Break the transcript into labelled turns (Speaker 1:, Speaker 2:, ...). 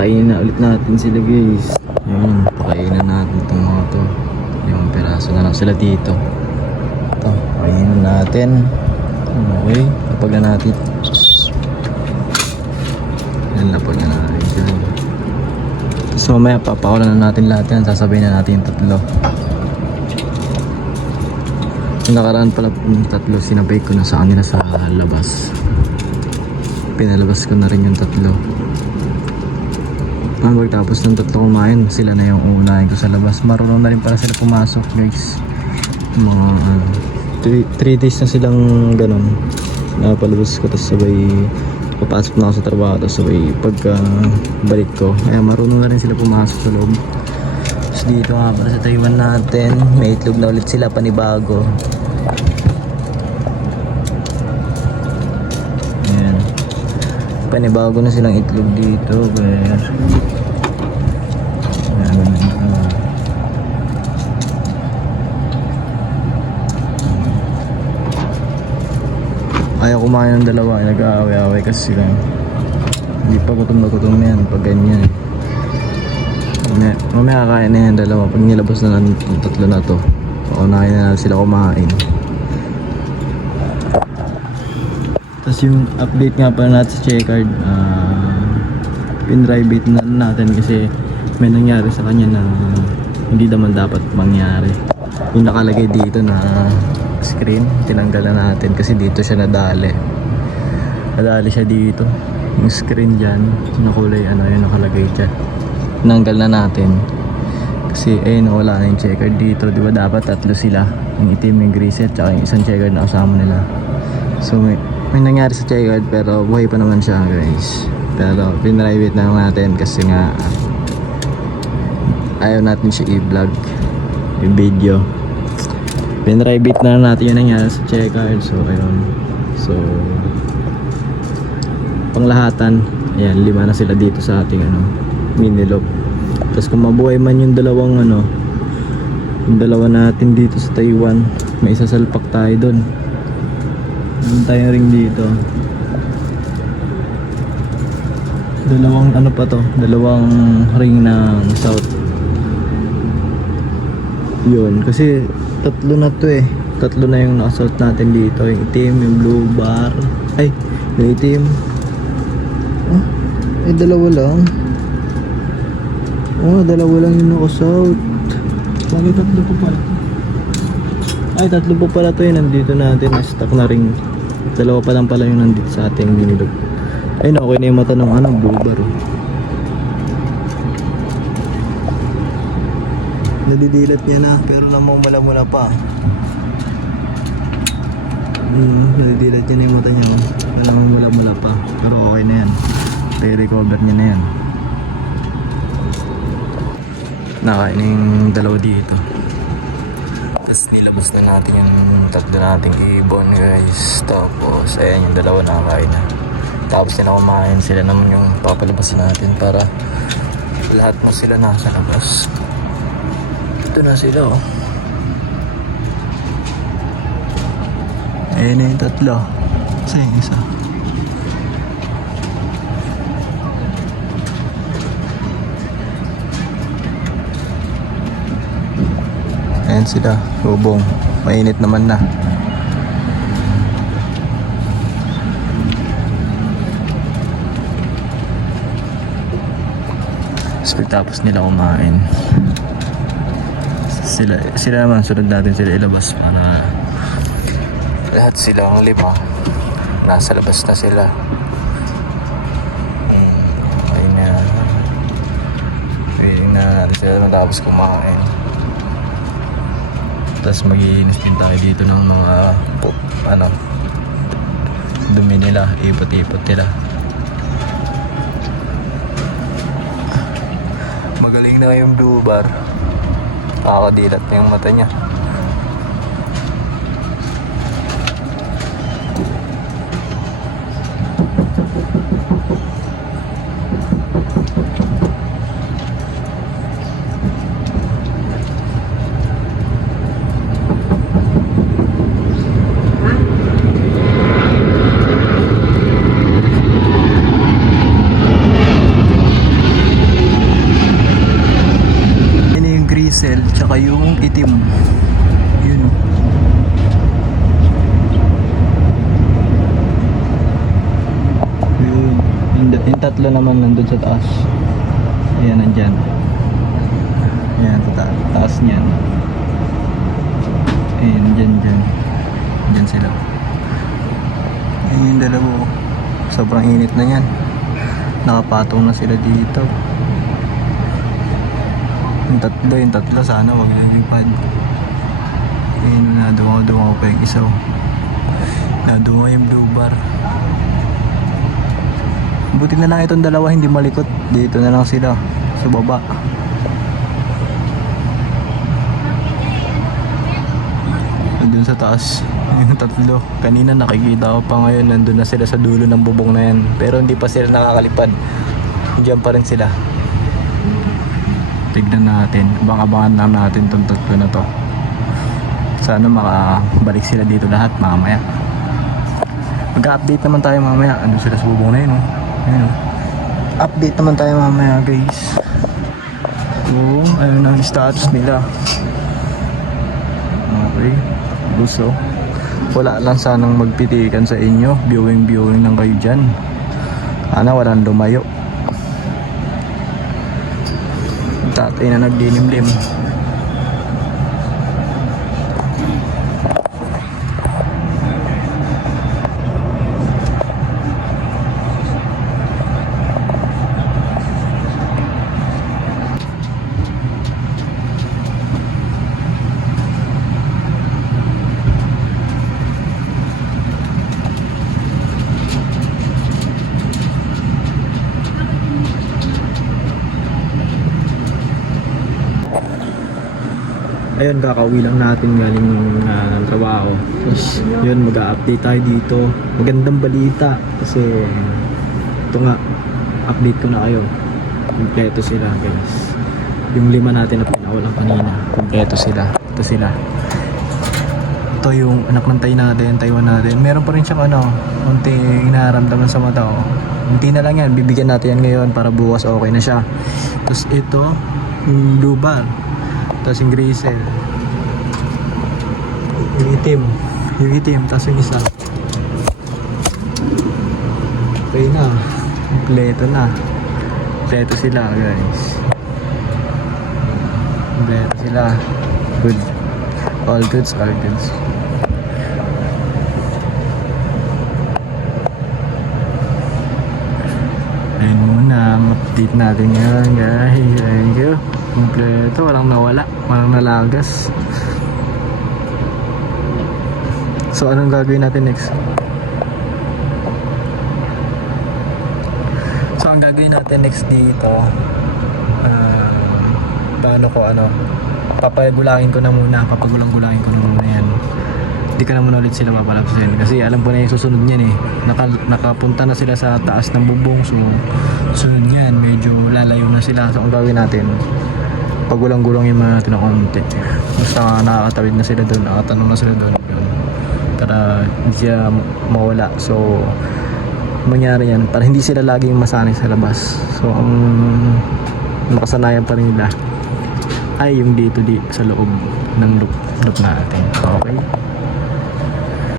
Speaker 1: Pakainin na ulit natin sila guys. Ayun, pakainin natin itong mga to. Yung peraso na lang sila dito. Ito, pakainin natin. Okay, kapag na natin. Yan, lapag na natin dyan. So mamaya papakawalan na natin lahat yan. Sasabihin na natin yung tatlo. Yung nakaraan pala yung tatlo, sinabay ko na sa kanila sa labas. Pinalabas ko na rin yung tatlo. Ah, pagtapos ng tatlo kumain, sila na yung uunahin ko sa labas. Marunong na rin para sila pumasok, guys. Mga 3 days na silang ganun. Napalabas ko, tapos sabay papasok na ako sa trabaho, tapos sabay pagka balik ko. Kaya marunong na rin sila pumasok sa loob. Tapos dito nga para sa Taiwan natin, may itlog na ulit sila panibago. Panibago na silang itlog dito, ah. Ayaw kumain ng dalawa, nag-aaway-aaway kasi sila. Hindi pa gutom na gutom yan pag ganyan. Mamaya, mamaya kakain na yan dalawa. Pag nilabas na ng tatlo na to, paunahin na sila kumain. Tapos yung update nga pala natin sa checkered, uh, pinribate na natin kasi may nangyari sa kanya na hindi naman dapat mangyari. Yung nakalagay dito na screen, tinanggal na natin kasi dito siya nadali. Nadali siya dito. Yung screen dyan, na kulay ano yung nakalagay dyan. Tinanggal na natin. Kasi ayun, wala na yung checker dito. Di ba dapat tatlo sila. Yung itim, yung griset, tsaka yung isang checker na kasama nila. So may, may nangyari sa checkered pero buhay pa naman siya guys. Pero pinrivate na natin kasi nga ayaw natin siya i-vlog yung video. Pinrivate na natin yung nangyari sa checkered. So ayun. So panglahatan, ayan, lima na sila dito sa ating ano, mini loop. Tapos kung mabuhay man yung dalawang ano, yung dalawa natin dito sa Taiwan, may isasalpak tayo doon. Meron tayong ring dito. Dalawang ano pa to? Dalawang ring ng south. Yun, kasi tatlo na to eh. Tatlo na yung nakasouth natin dito. Yung itim, yung blue bar. Ay, yung itim. Ah, eh dalawa lang. Oh, dalawa lang yung nakasouth. Bakit tatlo pa pala? Ay, tatlo pa pala to yung nandito natin. Na-stock na ring. Dalawa pa lang pala yung nandito sa ating minilog. Ay, okay na yung mata ng ano, blue bar. oh. Nadidilat niya na, pero lamang mula-mula pa. Hmm, nadidilat niya na yung mata niya. oh. Lamang mula-mula pa. Pero okay na yan. Re-recover niya na yan. Nakain na yung dalawa dito. Nilabas na natin yung tatlo nating ibon guys. Tapos ayan yung dalawa nakakain na. Tapos nila kumain sila naman yung papalabas natin para lahat mo sila nasa labas. Ito na sila oh. Ayan na yung tatlo. Sa yung isa. Ayan sila, lubong. Mainit naman na. So, tapos nila kumain. Sila, sila naman, sunod natin sila ilabas para lahat silang lima nasa labas na sila. Hmm, ayun na. Waiting na sila matapos kumain. Tapos magiinis din tayo dito ng mga ano dumi nila, ipot-ipot nila. Magaling na yung blue bar. Nakakadilat na yung mata niya. Tsaka yung itim. Yun. Yun. Yung, yung tatlo naman nandun sa taas. Ayan, nandyan. Ayan, sa ta- taas niyan. Ayan, dyan, dyan. Dyan sila. Ayan yung dalawa. oh. Sobrang init na yan. Nakapatong na sila dito. Yung tatlo, yung tatlo sana wag lalipad. Ayun, nadungaw-dungaw pa yung isa. oh. Nadungaw yung blue bar. Buti na lang itong dalawa hindi malikot. Dito na lang sila. Sa baba. Nandun sa taas. Yung tatlo. Kanina nakikita ko pa ngayon. Nandun na sila sa dulo ng bubong na yan. Pero hindi pa sila nakakalipad. Diyan pa rin sila. Tignan natin. Abang-abangan lang natin tong tatlo na to. Sana makabalik sila dito lahat mamaya. Mag-update naman tayo mamaya. Ano sila sa bubong na yun, oh. Ayun, oh. Update naman tayo mamaya, guys. Oo, ayun ang status nila. Okay. Gusto. Wala lang sanang magpitikan sa inyo. Viewing-viewing lang kayo dyan. Ana, walang lumayo. Tatay na nagdilimlim. Ayun, kakauwi lang natin galing uh, ng trabaho. Tapos, yun, mag-update tayo dito. Magandang balita. Kasi, ito nga, update ko na kayo. Kompleto sila, guys. Yung lima natin na pinawalan kanina, kompleto sila. Ito sila. Ito yung anak ng Tay natin, Taiwan natin. Meron pa rin siyang ano, konting inaramdaman sa mata. Oh. Hindi na lang yan, bibigyan natin yan ngayon para bukas okay na siya. Tapos ito, yung blue. Tapos yung gray cell. Yung itim. Yung itim. Tapos yung isa. Okay na. Kompleto na. Kompleto sila guys. Kompleto sila. Good. All goods, all goods. Ayun muna, update natin ngayon guys. Thank you. Kompleto, walang nawala, walang nalagas. So anong gagawin natin next? So ang gagawin natin next dito, ah, paano ko ano, papagulangin ko na muna, papagulang-gulangin ko na muna yan. Hindi ka naman ulit sila papalapsin kasi alam ko na yung susunod niyan eh. Naka, nakapunta na sila sa taas ng bubong so sunod niyan medyo lalayo na sila. So ang gagawin natin, pagulang-gulang yung mga natin na konti. Basta nakakatawid na sila doon, nakatanong na sila doon. Para hindi sila mawala. So, mangyari yan para hindi sila laging masanay sa labas. So, ang makasanayan pa rin nila ay yung dito di sa loob ng loop, loop natin. Okay?